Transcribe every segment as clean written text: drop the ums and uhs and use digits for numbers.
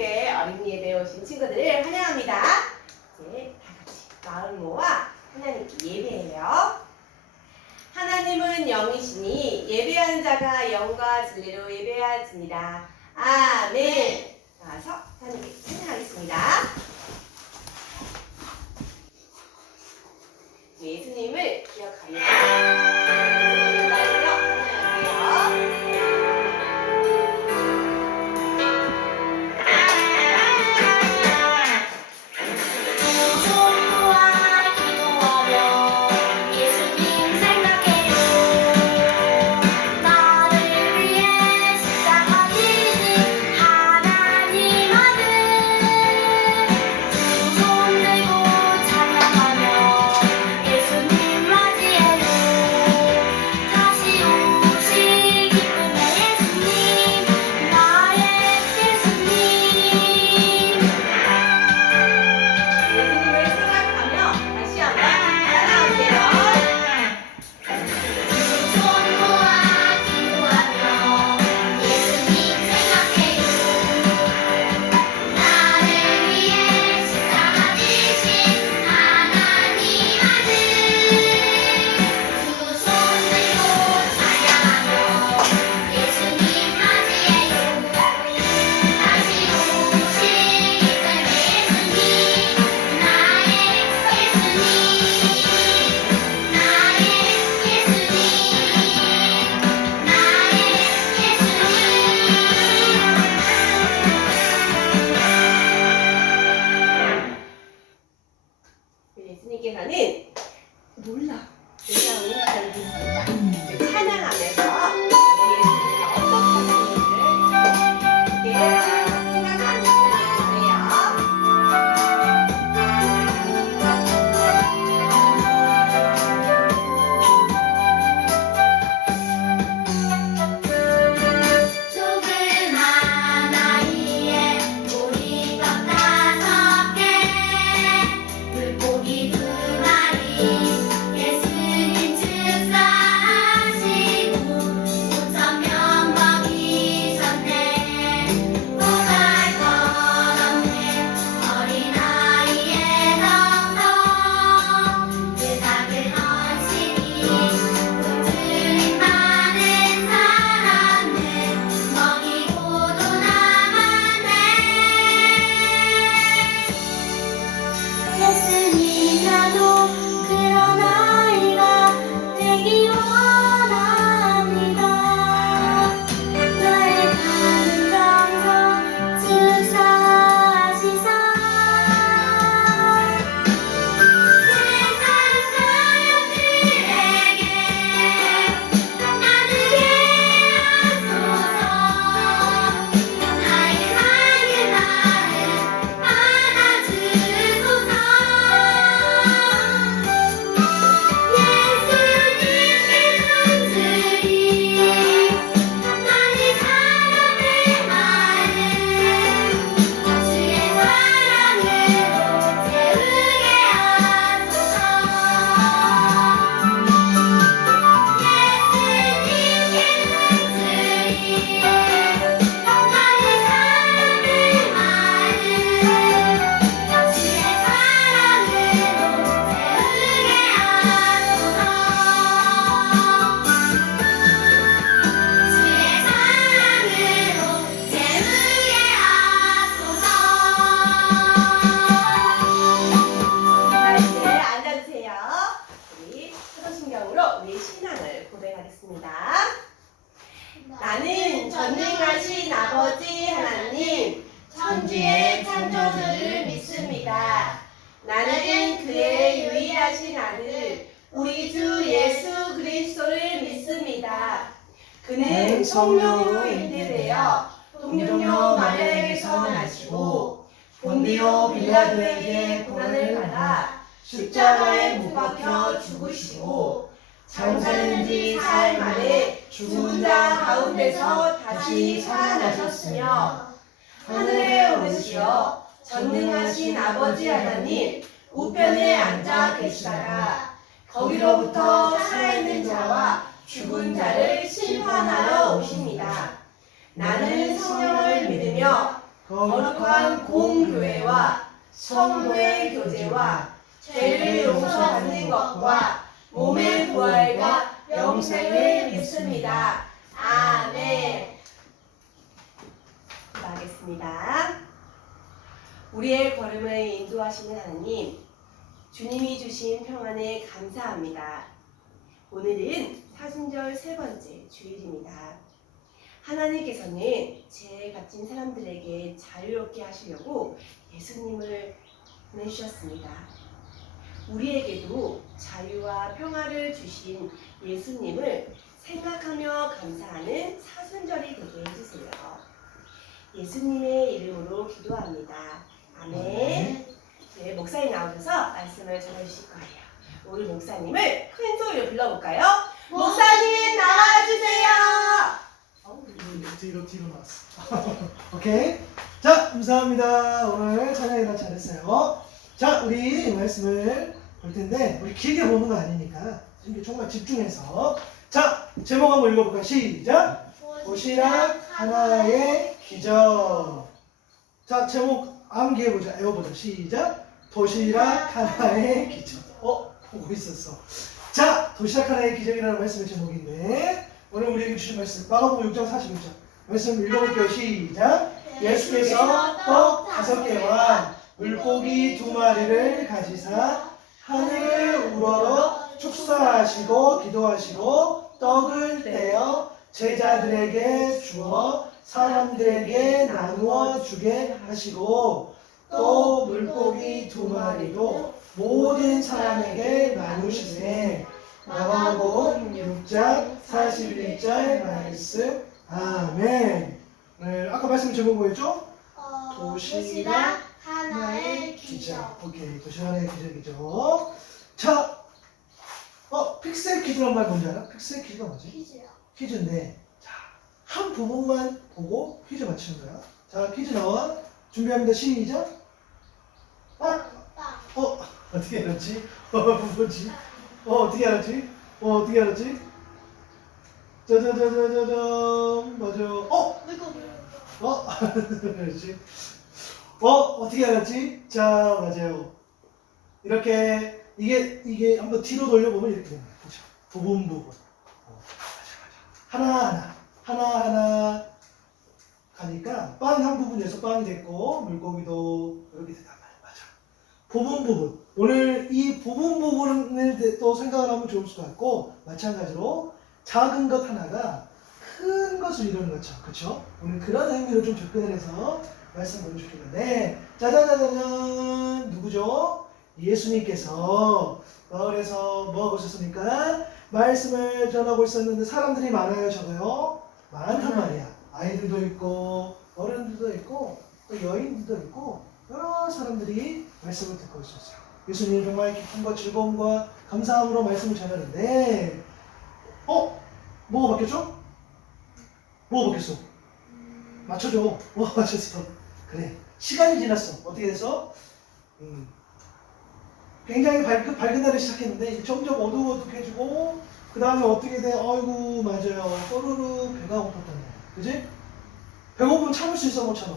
함께 어린이 예배에 오신 친구들을 환영합니다. 이제 다 같이 마을 모아 하나님께 예배해요. 하나님은 영이시니 예배하는 자가 영과 진리로 예배하지니라. 아멘. 나와서 하나님께 찬양하겠습니다. 예수님을 기억하여 예수님께서는 놀라 놀라운 사랑이십니다. 찬양하면서 예수님께서 어떻게 하시는지를 이렇게 생각하시는 거예요. 조그만 아이의 보리떡 5개 물고기 2마리 예수님 축사하시고 5,000명 먹이셨네. 보잘것없는 어린아이의 정성 그 작은 헌신이 굶주린 많은 사람을 먹이고도 남았네. 예수님 나도 그런 아이가 되기 원합니다. 나의 작은 정성 축사하시사 세상 사람들에게 나누게 하소서. 나의 작은 마음 받아주소서. 예수님께 간절히 나의 사랑의 마음 주의 사랑으로 채우게 하소서. 예수님께 간절히 나의 사랑의 마음 주의 사랑으로 채우게 하소서. 주의 사랑으로 채우게 하소서. 자, 이제 앉아주세요. 우리 사도신경으로 우리 신앙을 고백하겠습니다. 나는 전능하신 아버지 하나님 천지의 창조주를 믿습니다. 나는 그의 유일하신 아들 우리 주 예수 그리스도를 믿습니다. 그는 성령으로 잉태되어 동정녀 마리아에게서 나시고 본디오 빌라도에게 고난을 받아 십자가에 못 박혀 죽으시고 장사된 지 사흘 만에 죽은 자 가운데서 다시 살아나셨으며 하늘에 오르시어 전능하신 아버지 하나님 우편에 앉아 계시다가 거기로부터 살아있는 자와 죽은 자를 심판하러 오십니다. 나는 성령을 믿으며 거룩한 공교회와 성도의 교제와 죄를 용서받는 것과 몸의 부활과 영생을 믿습니다. 아멘. 기도하겠습니다. 우리의 걸음을 인도하시는 하나님, 주님이 주신 평안에 감사합니다. 오늘은 사순절 세 번째 주일입니다. 하나님께서는 죄에 갇힌 사람들에게 자유롭게 하시려고 예수님을 보내주셨습니다. 우리에게도 자유와 평화를 주신 예수님을 생각하며 감사하는 사순절이 되게 해주세요. 예수님의 이름으로 기도합니다. 아멘. 네, 목사님 나오셔서 말씀을 전해주실 거예요. 우리 목사님을 큰 소리로 불러볼까요? 목사님 나와주세요. 뒤로 나왔어. 오케이. 자, 감사합니다. 오늘 찬양이나 잘했어요. 자, 우리 말씀을 볼 텐데 우리 길게 보는 거 아니니까 이게 정말 집중해서. 자, 제목 한번 읽어볼까요? 시작. 도시락 하나의 기적. 자, 제목 암기해보자. 외워보자. 시작. 도시락 하나의 기적. 보고 있었어. 자, 도시락 하나의 기적이라는 말씀의 제목인데 오늘 우리에게 주신 말씀 마가복음 6장 46절 말씀 읽어볼게요. 시작. 예수께서 떡 5개와 물고기 2마리를 가지사 하늘을 우러러 축사하시고 기도하시고 떡을 떼어 제자들에게 주어 사람들에게 나누어 주게 하시고 또 물고기 2마리도 모든 사람에게 나누시네. 마가복음 6장 41절 말씀. 아멘. 네, 아까 말씀 제목 뭐였죠? 도시락 하나의 기적. 오케이, 도시락 하나의 기적이죠. 자, 픽셀 퀴즈란 말 뭔지 알아? 픽셀 퀴즈가 뭐지? 퀴즈요. 퀴즈인데, 자, 한 부분만 보고 퀴즈 맞추는 거야. 자, 퀴즈 나와. 준비합니다. 시작. 어떻게 알았지? 뭐지? 어떻게 알았지? 어떻게 알았지? 짜자자자자잔. 맞아. 그렇지. 어떻게 알았지? 자, 맞아요. 이렇게 이게 한번 뒤로 돌려보면 이렇게 됩니다. 그렇죠? 부분. 맞아. 하나하나 가니까 빵 한 부분에서 빵이 됐고 물고기도 이렇게 됐단 말이야. 맞아. 부분. 오늘 이 부분을 또 생각을 하면 좋을 것 같고 마찬가지로 작은 것 하나가 큰 것을 이루는 것처럼, 그렇죠? 오늘 그런 의미로 좀 접근을 해서 말씀 보여주겠는데, 짜자자자잔, 누구죠? 예수님께서 마을에서 뭐 하고 있었습니까? 말씀을 전하고 있었는데 사람들이 많아요, 적어요? 많단 말이야. 아이들도 있고 어른들도 있고 또 여인들도 있고 여러 사람들이 말씀을 듣고 있었어요. 예수님 정말 기쁨과 즐거움과 감사함으로 말씀을 전하는데 뭐가 바뀌었죠? 뭐가 바뀌었어? 맞춰줘. 뭐가 맞췄어? 그래. 시간이 지났어. 어떻게 돼서? 굉장히 밝은 날이 시작했는데 이제 점점 어둑어둑해지고 그 다음에 어떻게 돼? 아이고 맞아요. 또르르 배가 고팠단 말이야. 그지? 배고프면 참을 수 있어? 못 참아?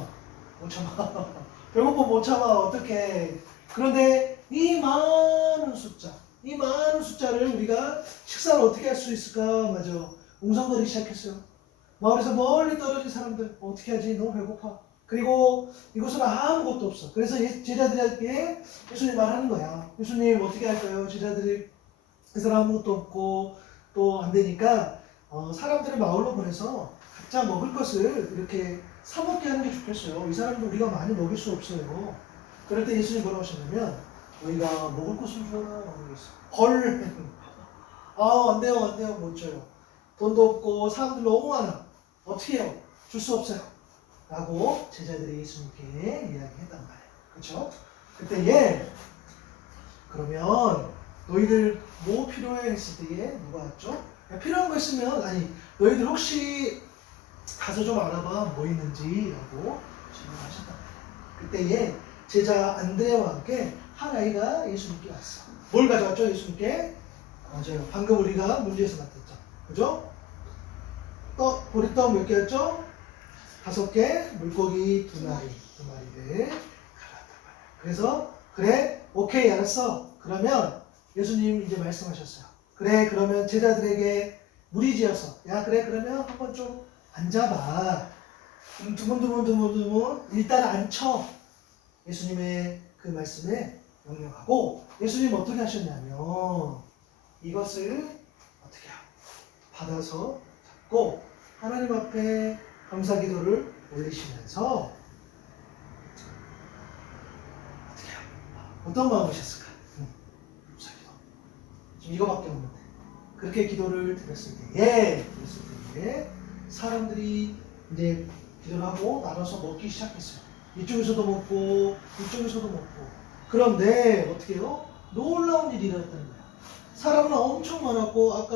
못 참아. 배고프면 못 참아. 어떡해. 그런데 이 많은 숫자를 우리가 식사를 어떻게 할 수 있을까? 맞아. 웅성거리기 시작했어요. 마을에서 멀리 떨어진 사람들 어떻게 하지? 너무 배고파. 그리고 이곳은 아무것도 없어. 그래서 제자들에게 예수님 말하는 거야. 예수님 어떻게 할까요? 제자들이 그 사람 아무것도 없고 또 안 되니까 사람들을 마을로 보내서 각자 먹을 것을 이렇게 사 먹게 하는 게 좋겠어요. 이 사람들 우리가 많이 먹일 수 없어요. 그럴 때 예수님 뭐라고 하셨냐면 너희가 먹을 것을 주어라 라고 했어요. 헐. 안 돼요. 못 줘요. 돈도 없고 사람들 너무 많아. 어떻게 해요? 줄 수 없어요. 라고 제자들이 예수님께 이야기했단 말이에요. 그렇죠? 그때 그러면 너희들 뭐 필요해 했을 때에 누가 왔죠? 필요한 거 있으면 너희들 혹시 가서 좀 알아봐 뭐 있는지 라고 질문하셨단 말이에요. 그때에 제자 안드레와 함께 한 아이가 예수님께 왔어. 뭘 가져왔죠? 예수님께? 맞아요. 방금 우리가 문제에서 맡았죠. 그죠? 보리떡 몇 개였죠? 5개, 물고기 2마리를 갈았단 말이야. 그래서 그래, 오케이, 알았어. 그러면 예수님 이제 말씀하셨어요. 그래, 그러면 제자들에게 무리지어서 야, 그래, 그러면 한번 좀 앉아봐. 두문두문 일단 앉혀. 예수님의 그 말씀에 명령하고 예수님 어떻게 하셨냐면 이것을 어떻게 해요? 받아서 잡고 하나님 앞에 감사기도를 올리시면서 어떻게 해요? 어떤 마음이셨을까? 감사기도. 지금 이거밖에 없는데 그렇게 기도를 드렸을 때에 사람들이 이제 기도를 하고 나눠서 먹기 시작했어요. 이쪽에서도 먹고 이쪽에서도 먹고. 그런데 어떻게 해요? 놀라운 일이 일어났다는 거야. 사람은 엄청 많았고 아까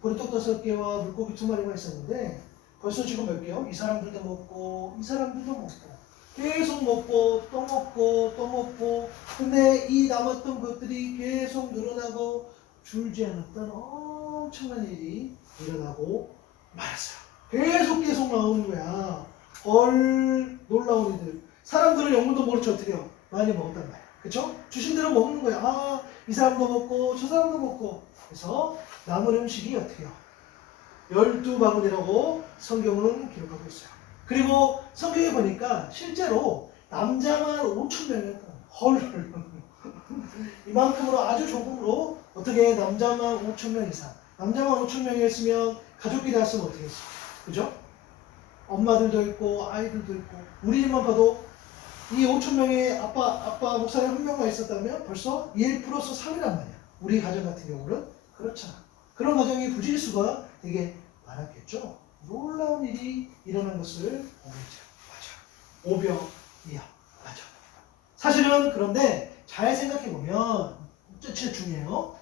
보리떡 5개와 물고기 2마리가 있었는데 벌써 지금 몇 개요? 이 사람들도 먹고 이 사람들도 먹고 계속 먹고 또 먹고 또 먹고. 근데 이 남았던 것들이 계속 늘어나고 줄지 않았던 엄청난 일이 일어나고 말았어요. 계속 나오는 거야. 헐, 놀라운 일들. 사람들은 영문도 모르죠. 어떻게 해요? 많이 먹었단 말이야. 그쵸? 주신 대로 먹는 거야. 아, 이 사람도 먹고 저 사람도 먹고. 그래서 남은 음식이 어떻게 해요? 12바구니라고 성경은 기록하고 있어요. 그리고 성경에 보니까 실제로 남자만 5,000명이었다. 헐. 이만큼으로 아주 조금으로 어떻게 남자만 5,000명 이상. 남자만 5,000명이었으면 가족끼리 왔으면 어떻게 했어? 그죠? 엄마들도 있고 아이들도 있고. 우리 집만 봐도 이 5,000명의 아빠 목사님 한 명만 있었다면 벌써 1 플러스 3이란 말이야. 우리 가정 같은 경우는 그렇잖아. 그런 가정이 부질수가 되게 많았겠죠. 놀라운 일이 일어난 것을 보고 있죠. 맞아. 오병이어. 맞아. 사실은 그런데 잘 생각해보면 진짜 중요해요.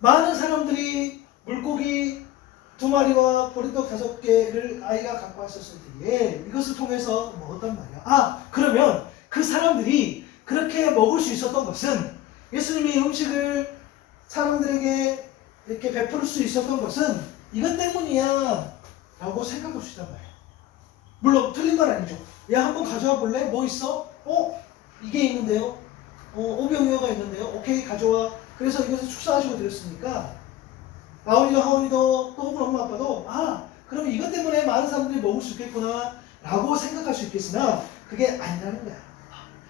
많은 사람들이 물고기 2마리와 보리떡 5개를 아이가 갖고 왔었을 때에 이것을 통해서 먹었단 말이야. 아, 그러면 그 사람들이 그렇게 먹을 수 있었던 것은 예수님이 음식을 사람들에게 이렇게 베풀 수 있었던 것은 이것 때문이야 라고 생각할 수 있단 말이야. 물론 틀린 건 아니죠. 야, 한번 가져와 볼래? 뭐 있어? 이게 있는데요. 오병이어가 있는데요. 오케이, 가져와. 그래서 이것을 축사하시고 드렸으니까 아버지도 하원이도 또 혹은 엄마 아빠도 그럼 이것 때문에 많은 사람들이 먹을 수 있겠구나 라고 생각할 수 있겠으나 그게 아니라는 거야.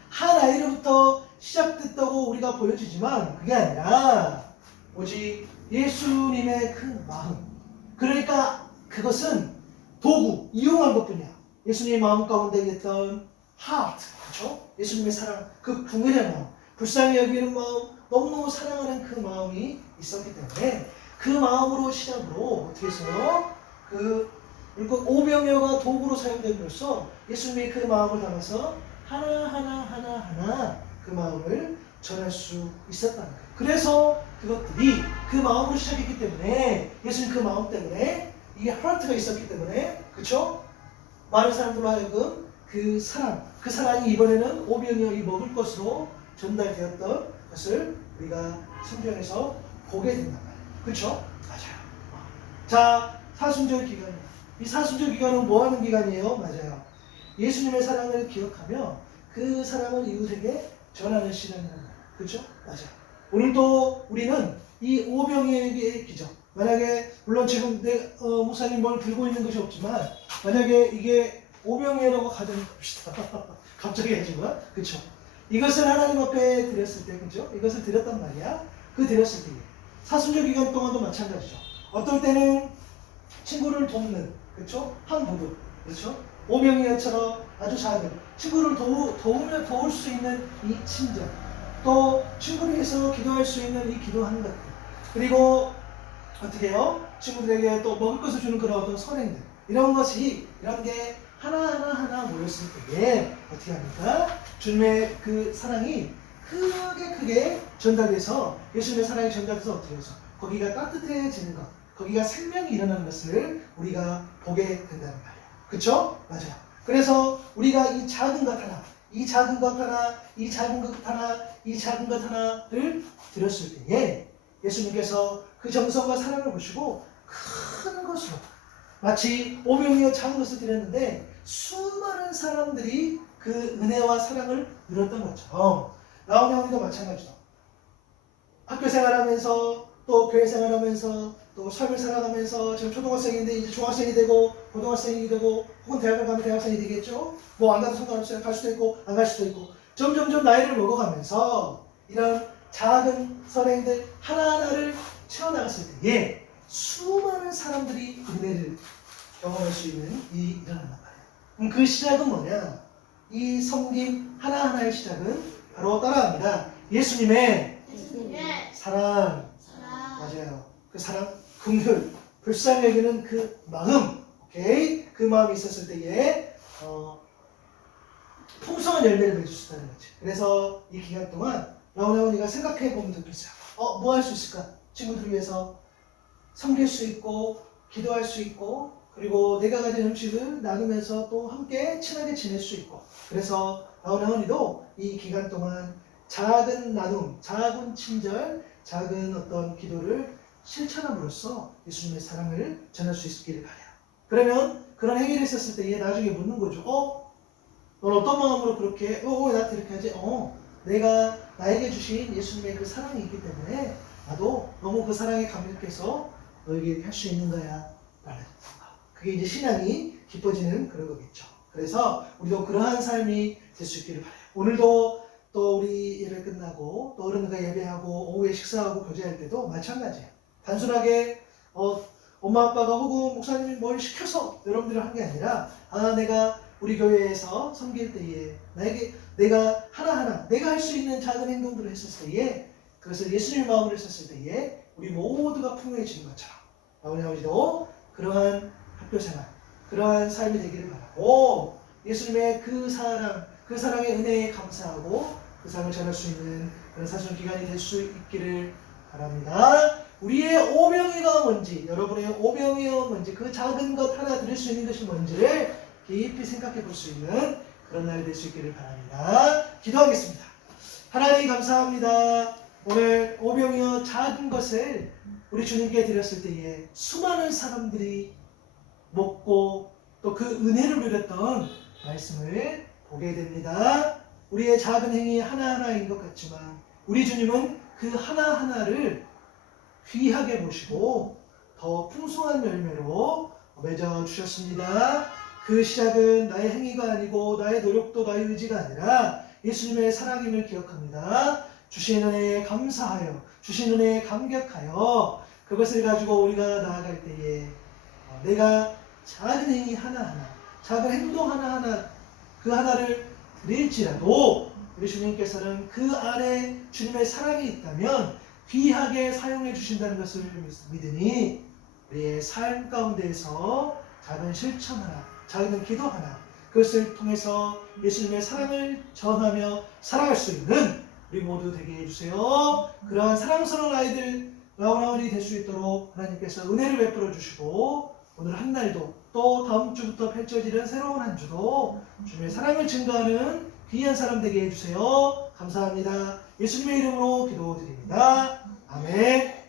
한 아이로부터 시작됐다고 우리가 보여지지만 그게 아니라 오직 예수님의 그 마음. 그러니까 그것은 도구, 이용한 것뿐이야. 예수님의 마음 가운데 있던 heart, 그렇죠? 예수님의 사랑, 그 궁일의 마음, 불쌍히 여기는 마음, 너무너무 사랑하는 그 마음이 있었기 때문에 그 마음으로 시작으로 어떻게 했어요? 그 오병이어가 도구로 사용됨으로써 예수님의 그 마음을 담아서 하나하나 그 마음을 전할 수 있었다는 거예요. 그래서 그것들이 그 마음으로 시작했기 때문에 예수님 그 마음 때문에 이게 하트가 있었기 때문에 그렇죠? 많은 사람들로 하여금 그 사랑이 이번에는 오병이어 이 먹을 것으로 전달되었던 것을 우리가 성경에서 보게 된단 말이에요. 그렇죠? 맞아요. 자, 사순절 기간이에요. 이 사순절 기간은 뭐 하는 기간이에요? 맞아요. 예수님의 사랑을 기억하며 그 사랑을 이웃에게 전하는 시간이라는 거예요. 그렇죠? 맞아요. 오늘도 우리는 이 오병이어의 기적. 만약에 물론 지금 목사님 뭘 들고 있는 것이 없지만 만약에 이게 오병이어라고 가정합시다. 갑자기 하지만 그렇죠? 이것을 하나님 앞에 드렸을 때, 그죠? 이것을 드렸단 말이야. 그 드렸을 때 사순절 기간 동안도 마찬가지죠. 어떨 때는 친구를 돕는, 그렇죠? 한 부부, 그렇죠? 오병이어처럼 아주 작은 친구를 도울 수 있는 이 친절, 또 친구를 위해서 기도할 수 있는 이 기도하는 것들, 그리고 어떻게 해요? 친구들에게 또 먹을 것을 주는 그런 어떤 선행들, 이런 게 하나 모였을 때에 어떻게 합니까? 주님의 그 사랑이 크게 전달돼서 예수님의 사랑이 전달돼서 어떻게 해서 거기가 따뜻해지는 것, 거기가 생명이 일어나는 것을 우리가 보게 된다는 말이에요. 그렇죠? 맞아요. 그래서 우리가 이 작은 것 하나를 드렸을 때에 예수님께서 그 정성과 사랑을 보시고 큰 것으로 마치 오병이어 작은 것을 드렸는데 수많은 사람들이 그 은혜와 사랑을 누렸던 것처럼 라온의 어머니도 마찬가지다. 학교 생활하면서 또 교회 생활하면서 또 삶을 살아가면서 지금 초등학생인데 이제 중학생이 되고 고등학생이 되고 혹은 대학을 가면 대학생이 되겠죠. 뭐 안 가도 상관없어요. 갈 수도 있고 안 갈 수도 있고 점점점 나이를 먹어가면서 이런 작은 선행들 하나하나를 채워나갔을 때에 수많은 사람들이 은혜를 경험할 수 있는 일이 일어난단 말이에요. 그럼 그 시작은 뭐냐? 이 섬김 하나하나의 시작은 바로 따라합니다. 예수님의 예수님의 사랑. 사랑. 맞아요. 그 사랑, 긍휼, 불쌍히 여기는 그 마음, 오케이? 그 마음이 있었을 때에 풍성한 열매를 맺을 수 있다는 거지. 그래서 이 기간 동안 라온아오니가 생각해 보면 좋겠어요. 뭐 할 수 있을까? 친구들 위해서 섬길 수 있고, 기도할 수 있고, 그리고 내가 가진 음식을 나누면서 또 함께 친하게 지낼 수 있고. 그래서 라온아오니도 이 기간 동안 작은 나눔, 작은 친절, 작은 어떤 기도를 실천함으로써 예수님의 사랑을 전할 수 있기를 바라요. 그러면 그런 행위를 했었을 때에 나중에 묻는 거죠. 넌 어떤 마음으로 그렇게 왜 나한테 이렇게 하지? 내가 나에게 주신 예수님의 그 사랑이 있기 때문에 나도 너무 그 사랑에 감격해서 너에게 이렇게 할 수 있는 거야. 그게 이제 신앙이 깊어지는 그런 거겠죠. 그래서 우리도 그러한 삶이 될 수 있기를 바라요. 오늘도 또 우리 예배 끝나고 또 어른과 예배하고 오후에 식사하고 교제할 때도 마찬가지예요. 단순하게 엄마 아빠가 혹은 목사님이 뭘 시켜서 여러분들을 한 게 아니라 내가 우리 교회에서 섬길 때에 내가 하나하나 내가 할 수 있는 작은 행동들을 했었을 때에 그것을 예수님의 마음으로 했었을 때에 우리 모두가 풍요해지는 것처럼 우리 아버지도 그러한 학교생활 그러한 삶이 되기를 바라고 예수님의 그 사랑의 은혜에 감사하고 그 사랑을 전할 수 있는 그런 사순 기간이 될 수 있기를 바랍니다. 우리의 오병이가 뭔지, 여러분의 오병이가 뭔지, 그 작은 것 하나 드릴 수 있는 것이 뭔지를 깊이 생각해 볼 수 있는 그런 날이 될 수 있기를 바랍니다. 기도하겠습니다. 하나님 감사합니다. 오늘 오병이어 작은 것을 우리 주님께 드렸을 때에 수많은 사람들이 먹고 또 그 은혜를 누렸던 말씀을 보게 됩니다. 우리의 작은 행위 하나하나인 것 같지만 우리 주님은 그 하나하나를 귀하게 보시고 더 풍성한 열매로 맺어주셨습니다. 그 시작은 나의 행위가 아니고 나의 노력도 나의 의지가 아니라 예수님의 사랑임을 기억합니다. 주신 은혜에 감사하여 주신 은혜에 감격하여 그것을 가지고 우리가 나아갈 때에 내가 작은 행위 하나하나 작은 행동 하나하나 그 하나를 드릴지라도 우리 주님께서는 그 안에 주님의 사랑이 있다면 귀하게 사용해 주신다는 것을 믿으니 우리의 삶 가운데에서 작은 실천 하나 작은 기도 하나 그것을 통해서 예수님의 사랑을 전하며 살아갈 수 있는 우리 모두 되게 해주세요. 그러한 사랑스러운 아이들 라온아온이 될 수 있도록 하나님께서 은혜를 베풀어 주시고 오늘 한 날도 또 다음 주부터 펼쳐지는 새로운 한 주도 주님의 사랑을 증거하는 귀한 사람 되게 해주세요. 감사합니다. 예수님의 이름으로 기도드립니다. 아멘.